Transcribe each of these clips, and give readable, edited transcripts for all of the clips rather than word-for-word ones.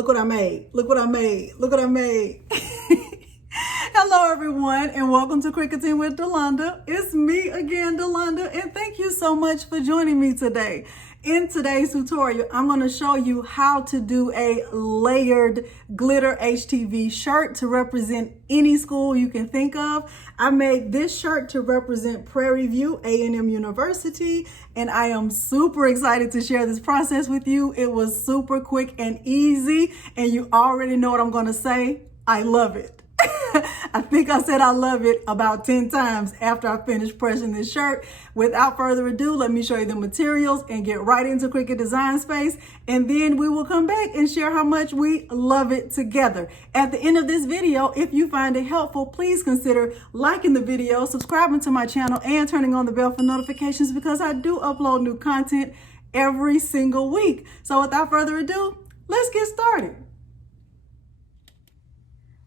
Look what I made. Look what I made. Look what I made. Hello, everyone, and welcome to Cricketing with Delonda. It's me again, Delonda, and thank you so much for joining me today. In today's tutorial, I'm going to show you how to do a layered glitter HTV shirt to represent any school you can think of. I made this shirt to represent Prairie View A&M University, and I am super excited to share this process with you. It was super quick and easy, and you already know what I'm going to say. I love it. I think I said I love it about 10 times after I finished pressing this shirt. Without further ado, let me show you the materials and get right into Cricut Design Space. And then we will come back and share how much we love it together. At the end of this video, if you find it helpful, please consider liking the video, subscribing to my channel, and turning on the bell for notifications because I do upload new content every single week. So without further ado, let's get started.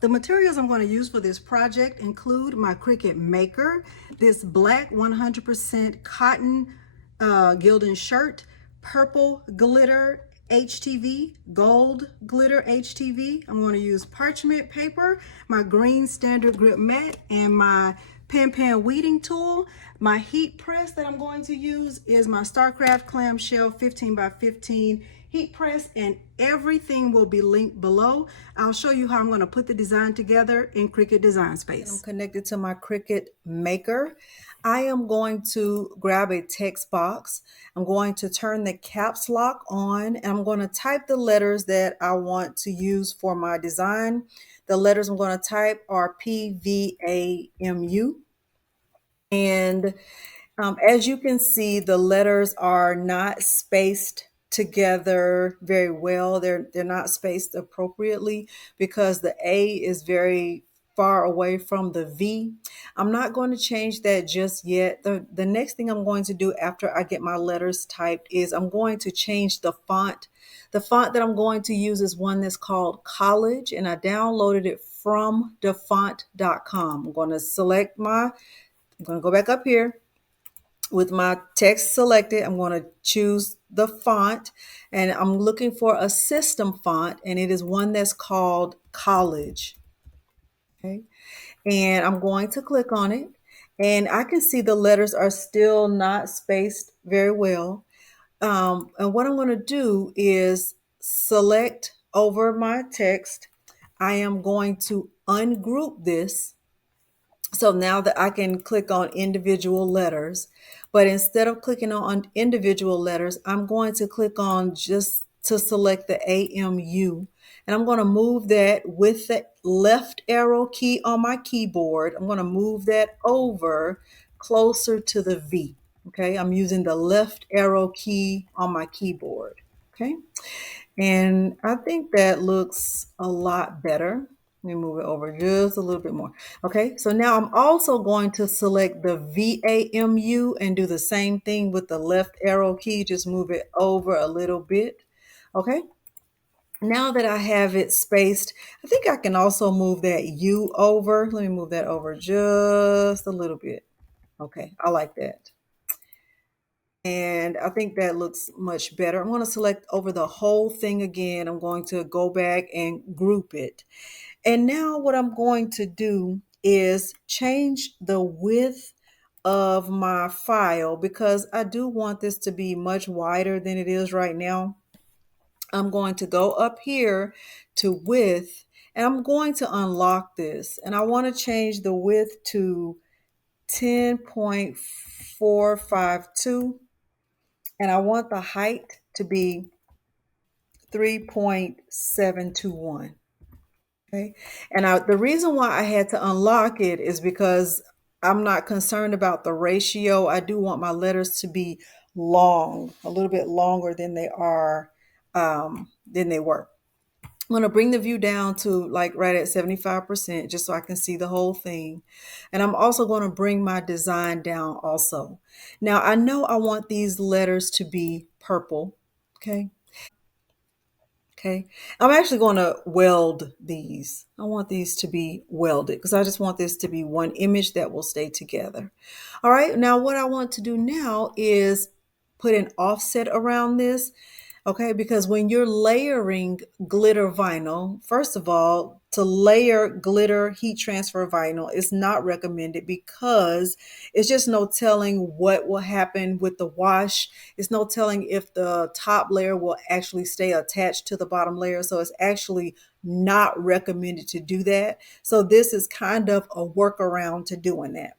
The materials I'm going to use for this project include my Cricut Maker, this black 100% cotton Gildan shirt, purple glitter HTV, gold glitter HTV. I'm going to use parchment paper, my green standard grip mat, and my pan weeding tool. My heat press that I'm going to use is my StarCraft clamshell 15 by 15 heat press, and everything will be linked below. I'll show you how I'm going to put the design together in Cricut Design Space. I'm connected to my Cricut Maker. I am going to grab a text box. I'm going to turn the caps lock on, and I'm going to type the letters that I want to use for my design. The letters I'm going to type are PVAMU. And as you can see, the letters are not spaced together very well. They're not spaced appropriately because the A is very far away from the V. I'm not going to change that just yet. The next thing I'm going to do after I get my letters typed is I'm going to change the font. The font that I'm going to use is one that's called College, and I downloaded it from dafont.com. I'm going to go back up here. With my text selected, I'm going to choose the font, and I'm looking for a system font, and it is one that's called College. Okay, and I'm going to click on it, and I can see the letters are still not spaced very well. And what I'm going to do is select over my text. I am going to ungroup this. So now that I can click on individual letters, but instead of clicking on individual letters, I'm going to click on just to select the AMU. And I'm going to move that with the left arrow key on my keyboard. I'm going to move that over closer to the V. Okay, I'm using the left arrow key on my keyboard. Okay, and I think that looks a lot better. Let me move it over just a little bit more. Okay, so now I'm also going to select the VAMU and do the same thing with the left arrow key. Just move it over a little bit. Okay, now that I have it spaced, I think I can also move that U over. Let me move that over just a little bit. Okay, I like that. And I think that looks much better. I'm going to select over the whole thing again. I'm going to go back and group it. And now what I'm going to do is change the width of my file because I do want this to be much wider than it is right now. I'm going to go up here to width, and I'm going to unlock this. And I want to change the width to 10.452. And I want the height to be 3.721. Okay. And the reason why I had to unlock it is because I'm not concerned about the ratio. I do want my letters to be long, a little bit longer than they are, than they were. I'm going to bring the view down to like right at 75% just so I can see the whole thing. And I'm also going to bring my design down also. Now I know I want these letters to be purple. Okay. Okay. I'm actually going to weld these. I want these to be welded because I just want this to be one image that will stay together. All right. Now what I want to do now is put an offset around this. Okay, because when you're layering glitter vinyl, first of all, to layer glitter heat transfer vinyl is not recommended because it's just no telling what will happen with the wash. It's no telling if the top layer will actually stay attached to the bottom layer. So it's actually not recommended to do that. So this is kind of a workaround to doing that.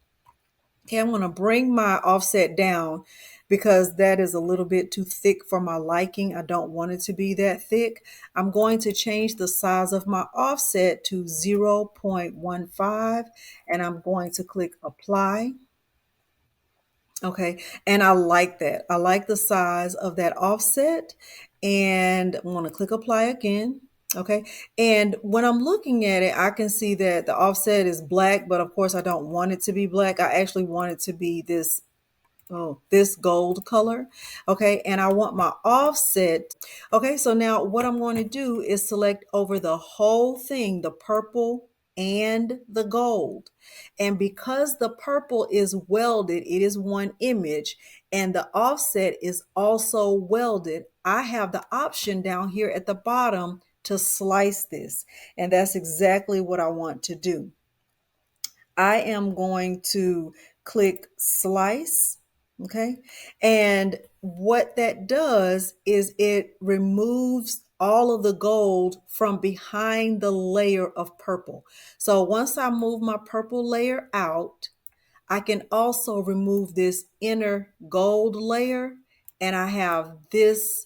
Okay, I'm going to bring my offset down because that is a little bit too thick for my liking. I don't want it to be that thick. I'm going to change the size of my offset to 0.15 and I'm going to click apply. Okay, and I like that. I like the size of that offset and I'm going to click apply again. Okay, and when I'm looking at it, I can see that the offset is black, but of course I don't want it to be black. I actually want it to be this gold color. Okay, and I want my offset. Okay, so now what I'm going to do is select over the whole thing, the purple and the gold. And because the purple is welded, it is one image, and the offset is also welded, I have the option down here at the bottom to slice this. And that's exactly what I want to do. I am going to click slice. Okay. And what that does is it removes all of the gold from behind the layer of purple. So once I move my purple layer out, I can also remove this inner gold layer and I have this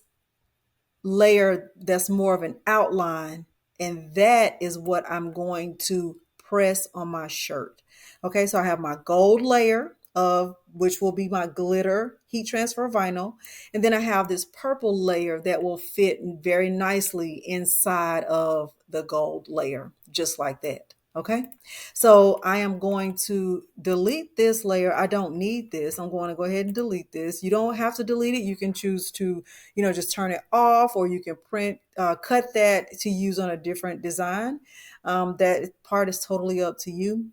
layer that's more of an outline, and that is what I'm going to press on my shirt. Okay, so I have my gold layer of which will be my glitter heat transfer vinyl, and then I have this purple layer that will fit very nicely inside of the gold layer, just like that. Okay, so I am going to delete this layer. I don't need this. I'm going to go ahead and delete this. You don't have to delete it. You can choose to, just turn it off, or you can cut that to use on a different design. That part is totally up to you.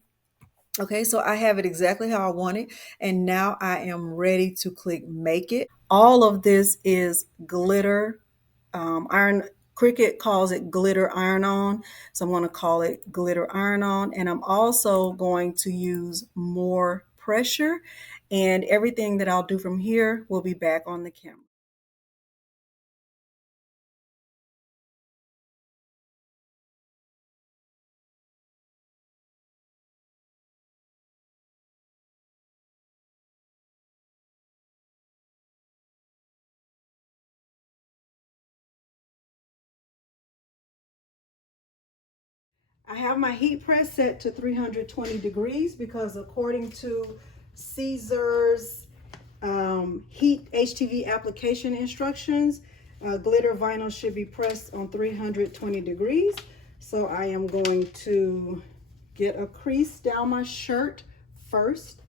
Okay, so I have it exactly how I want it. And now I am ready to click make it. All of this is glitter iron. Cricut calls it glitter iron on. So I'm going to call it glitter iron on. And I'm also going to use more pressure. And everything that I'll do from here will be back on the camera. I have my heat press set to 320 degrees because according to Caesar's heat HTV application instructions, glitter vinyl should be pressed on 320 degrees. So I am going to get a crease down my shirt first.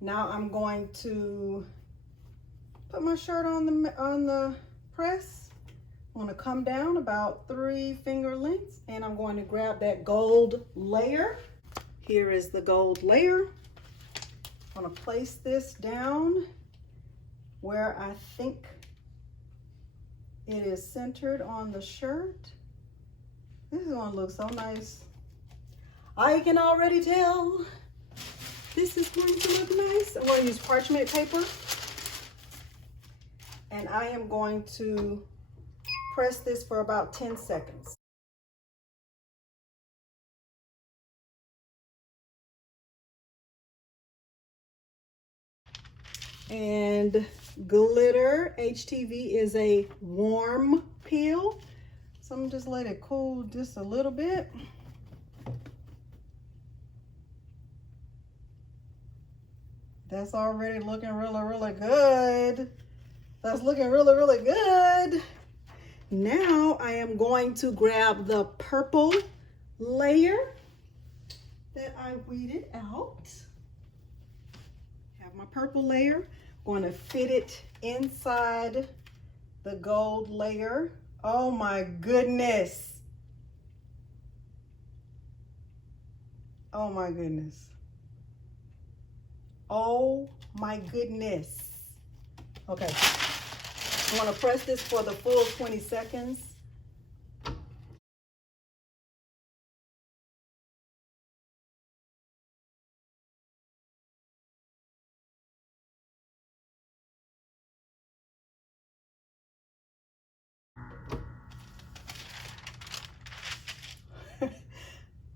Now I'm going to put my shirt on the press. I'm going to come down about 3 finger lengths and I'm going to grab that gold layer. Here is the gold layer. I'm going to place this down where I think it is centered on the shirt. This is going to look so nice. I can already tell this is going to look nice. I'm going to use parchment paper and I am going to press this for about 10 seconds. And Glitter HTV is a warm peel. So I'm just let it cool just a little bit. That's already looking really, really good. That's looking really, really good. Now I am going to grab the purple layer that I weeded out. Have my purple layer. Going to fit it inside the gold layer. Oh my goodness. Oh my goodness. Oh my goodness. Okay, I want to press this for the full 20 seconds.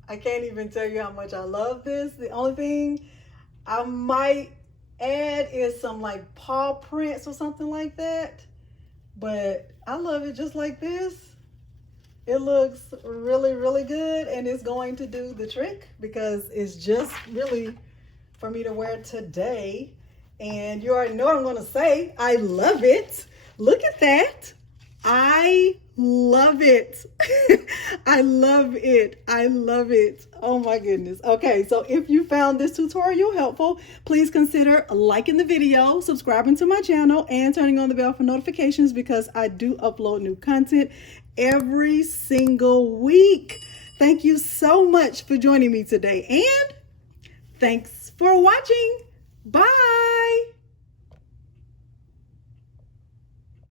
I can't even tell you how much I love this. The only thing I might add is some like paw prints or something like that. But I love it just like this. It looks really, really good, and it's going to do the trick because it's just really for me to wear today. And you already know what I'm going to say. I love it. Look at that. I love it. I love it. I love it. Oh my goodness. Okay, so if you found this tutorial helpful, please consider liking the video, subscribing to my channel, and turning on the bell for notifications because I do upload new content every single week. Thank you so much for joining me today, and thanks for watching. Bye.